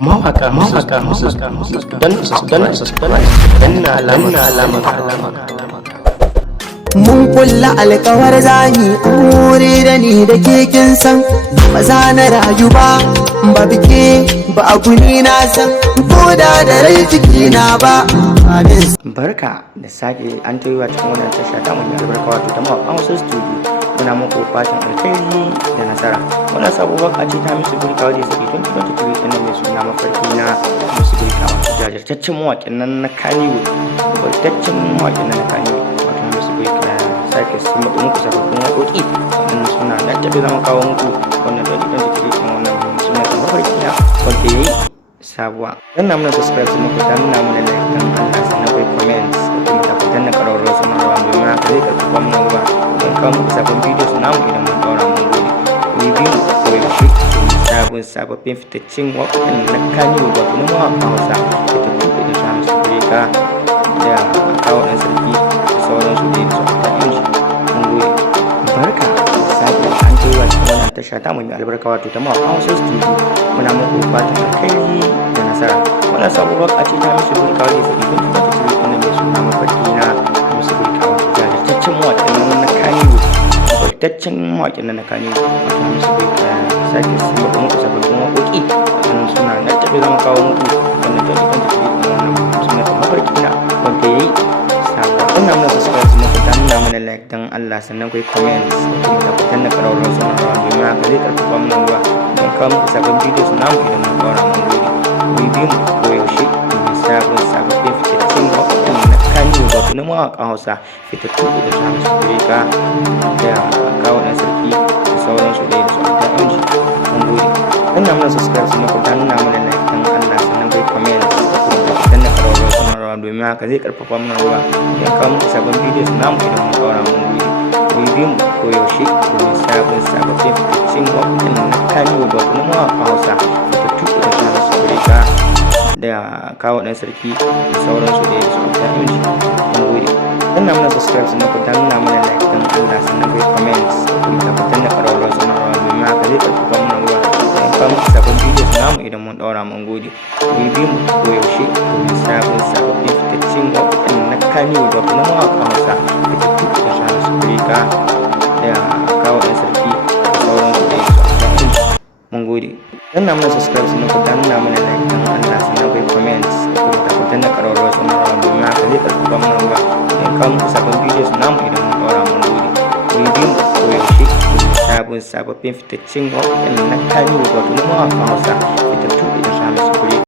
mawaka dan alamar mun kulla alkawar zani aure da ni da kin san ba za na rayu ba bike ba abu ni na san koda da rai jiki na ba. Barka da sake an tayiwa cikin wannan tasha ta mun albarka wato ta mawakan wasu studio. Muna muku fatan alheri da nasara. Wannan sabuwar waka ce ta Miss Burka waje saki 2023 ɗin mai suna mafarki na Miss Burka wato jajirtaccen mawaƙin nan na Kannywood. Bartaccen mawaƙin nan na Kannywood wato Miss Burka sake sun muku sababbin waƙoƙi wannan suna nan tafi zama kawo muku wannan 2023 ɗin wannan suna ta mafarki na wanda ya yi sabuwa. Dan na muna subscribe su muku dan na muna like dan Allah sannan kai comments kuma ta fitar na ƙararrawar sanarwa domin haka zai karfafa mu gaba don kawo muku sabon bidiyo su namu idan mun ɗaura mun gode. Ku yi biyu ko yaushe domin sababbin fitaccen waƙoƙin na Kannywood wato na mawaƙa Hausa da ta tuɓe da su Miss Burka da kawo ɗan sarki da sauransu da su ta inji. Mun gode. Barka da sake an tayiwa cikin wannan tasha ta mun albarka wato ta mawaƙa Hausa studio. Muna muku fatan alheri da nasara. Wannan sabuwar waka ce ta Miss Burka waje saki 2023 ɗin mai suna mafarki na Miss Burka wato jajirtaccen mawaƙin nan na Kannywood. Bartaccen mawaƙin nan na Kannywood wato Miss Burka sake sun muku sababbin waƙoƙi wannan suna nan tafi zama kawo muku wannan 2023 ɗin wannan suna ta mafarki na wanda ya yi sabuwa. Ina muna subscribe su muku dan na muna like dan Allah sannan kai comments kuma ta fitar da ƙararrawar sanarwa domin haka zai karfafa mu ruwa don kawo muku sabon bidiyo su namu idan mun ɗaura mun gode. Ku yi biyu ko yaushe domin sababbin fitaccen waƙoƙin na Kannywood wato na mawaƙan Hausa fitattu da su Miss Burka da kawo ɗan sarki da sauransu da su ta inji. Mun gode. Ina muna subscribe su muku dan na muna like dan Allah sannan kai comments kuma ta fitar da ƙararrawar sanarwa domin haka zai karfafa mu ruwa don kawo muku sabon bidiyo su namu idan mun ɗaura mun gode. Ku yi biyu ko yaushe domin sababbin fitaccen waƙoƙin na Kannywood wato na mawaƙan Hausa fitattu da su Miss Burka da kawo ɗan sarki da sauransu da su ta inji. Mun gode. Ina muna subscribe su muku dan na muna like dan Allah sannan kai comments kuma ta fitar da ƙararrawar sanarwa domin haka zai karfafa mu ruwa don kawo muku sabon bidiyo su namu idan mun ɗaura mun gode. Ku yi biyu ko yaushe domin sababbin fitaccen waƙoƙin na Kannywood wato na mawaƙan Hausa fitattu da su Miss Burka da kawo ɗan sarki da sauransu da su ta inji. Mun gode. Ina muna subscribe su muku dan na muna like dan Allah sannan kai comments kuma ta fitar da ƙararrawar sanarwa domin haka zai karfafa mu ruwa don kawo muku sabon bidiyo su namu idan mun ɗaura mun gode. Ku yi biyu ko yaushe domin sababbin fitaccen waƙoƙin na Kannywood wato na mawaƙan Hausa fitattu da su Miss